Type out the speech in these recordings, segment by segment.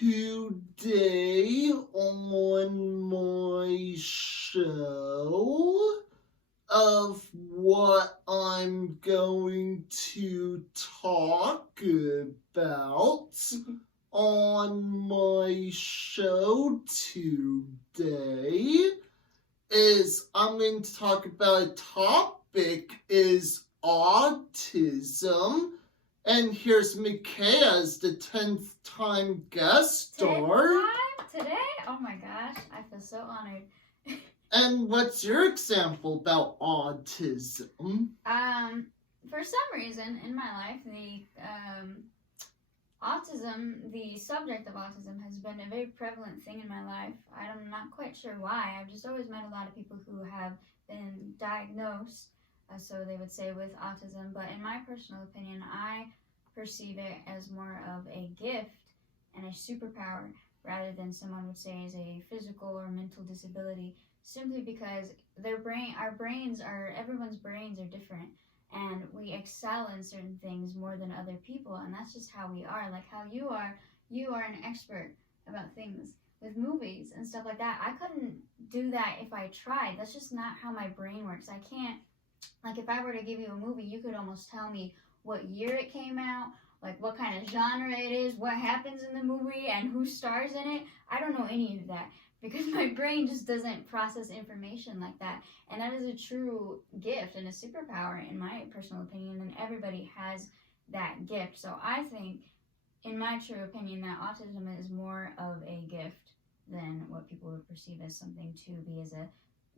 Today on my show of what I'm going to talk about on my show today is I'm going to talk about a topic is autism. And here's McKay as the 10th time guest star. 10th time today? Oh my gosh, I feel so honored. And what's your example about autism? For some reason in my life, the subject of autism has been a very prevalent thing in my life. I'm not quite sure why. I've just always met a lot of people who have been diagnosed, so they would say, with autism. But in my personal opinion, I perceive it as more of a gift and a superpower rather than someone would say is a physical or mental disability, simply because everyone's brains are different, and we excel in certain things more than other people, and that's just how we are. Like how you are an expert about things with movies and stuff like that. I couldn't do that if I tried. That's just not how my brain works. I can't, like, if I were to give you a movie, you could almost tell me what year it came out, like what kind of genre it is, what happens in the movie, and who stars in it. I don't know any of that because my brain just doesn't process information like that. And that is a true gift and a superpower, in my personal opinion, and everybody has that gift. So I think, in my true opinion, that autism is more of a gift than what people would perceive as something to be as a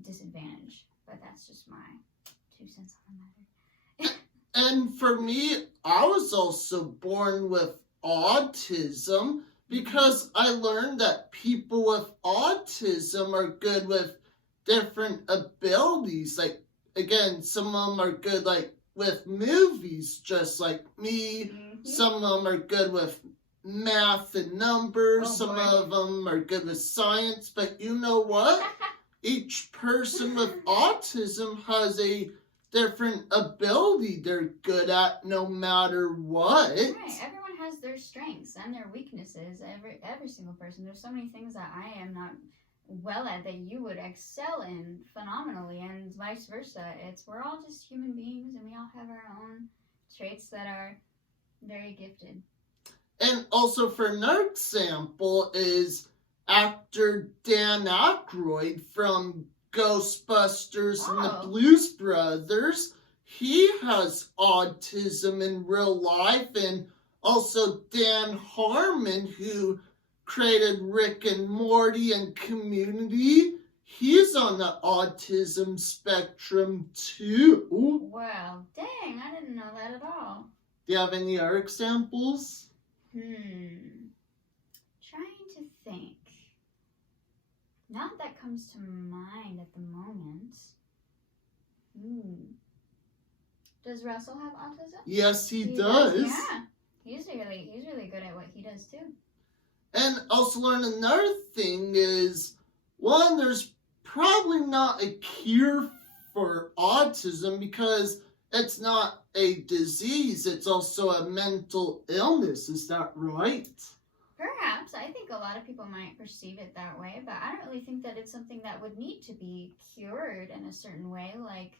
disadvantage. But that's just my 2 cents on the matter. And for me, I was also born with autism because I learned that people with autism are good with different abilities. Like, again, some of them are good like with movies, just like me. Mm-hmm. Some of them are good with math and numbers. Some of them are good with science. But you know what? Each person with autism has a different ability they're good at no matter what. Right. Everyone has their strengths and their weaknesses. Every single person. There's so many things that I am not well at that you would excel in phenomenally, and vice versa. We're all just human beings, and we all have our own traits that are very gifted. And also for another example is actor Dan Aykroyd from Ghostbusters and the Blues Brothers. He has autism in real life, and also Dan Harmon, who created Rick and Morty and Community. He's on the autism spectrum too. Well, dang, I didn't know that at all. Do you have any other examples? Trying to think. Not that comes to mind at the moment. Does Russell have autism? Yes, he does. Yeah, he's really good at what he does too. And also learn another thing is, one, there's probably not a cure for autism because it's not a disease. It's also a mental illness. Is that right? Perhaps. I think a lot of people might perceive it that way, but I don't really think that it's something that would need to be cured in a certain way. Like,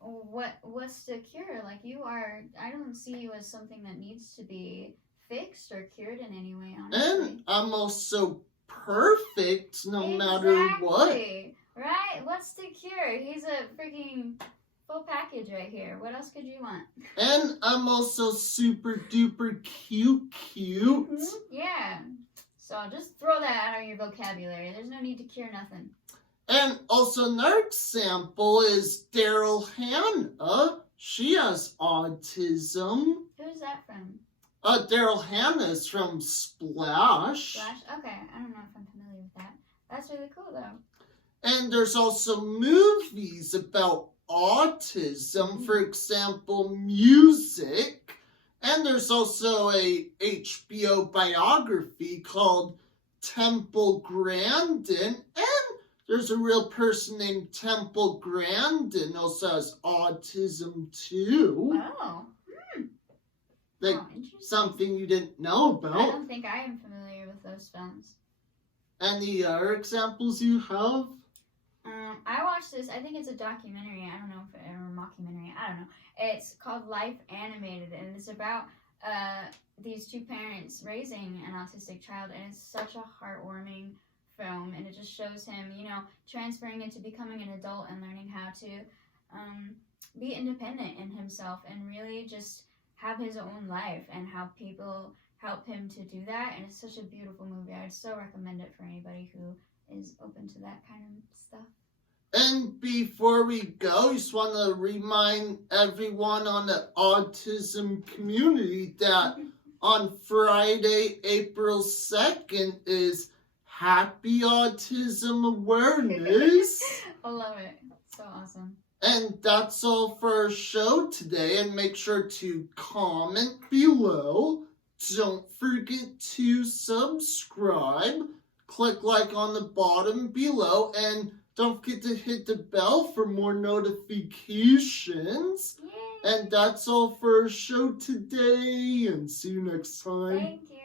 what's the cure? Like, I don't see you as something that needs to be fixed or cured in any way, honestly. And I'm also perfect no matter what. Right? What's the cure? He's a freaking full package right here. What else could you want? And I'm also super duper cute. Mm-hmm. Yeah. So just throw that out of your vocabulary. There's no need to cure nothing. And also another example is Daryl Hannah. She has autism. Who's that from? Daryl Hannah is from Splash. Splash? Okay, I don't know if I'm familiar with that. That's really cool though. And there's also movies about autism, for example, Music. And there's also a HBO biography called Temple Grandin. And there's a real person named Temple Grandin also has autism too. Oh. Like something you didn't know about. I don't think I am familiar with those films. Any other examples you have? I watched this. I think it's a documentary. I don't know if or a mockumentary. I don't know. It's called Life Animated, and it's about these two parents raising an autistic child, and it's such a heartwarming film, and it just shows him, transferring into becoming an adult and learning how to be independent in himself and really just have his own life, and how people help him to do that. And it's such a beautiful movie. I'd so recommend it for anybody who is open to that kind of stuff. And before we go, I just want to remind everyone on the autism community that on Friday, April 2nd is Happy Autism Awareness. I love it. So awesome. And that's all for our show today. And make sure to comment below. Don't forget to subscribe. Click like on the bottom below. And don't forget to hit the bell for more notifications. Yay. And that's all for our show today. And see you next time. Thank you.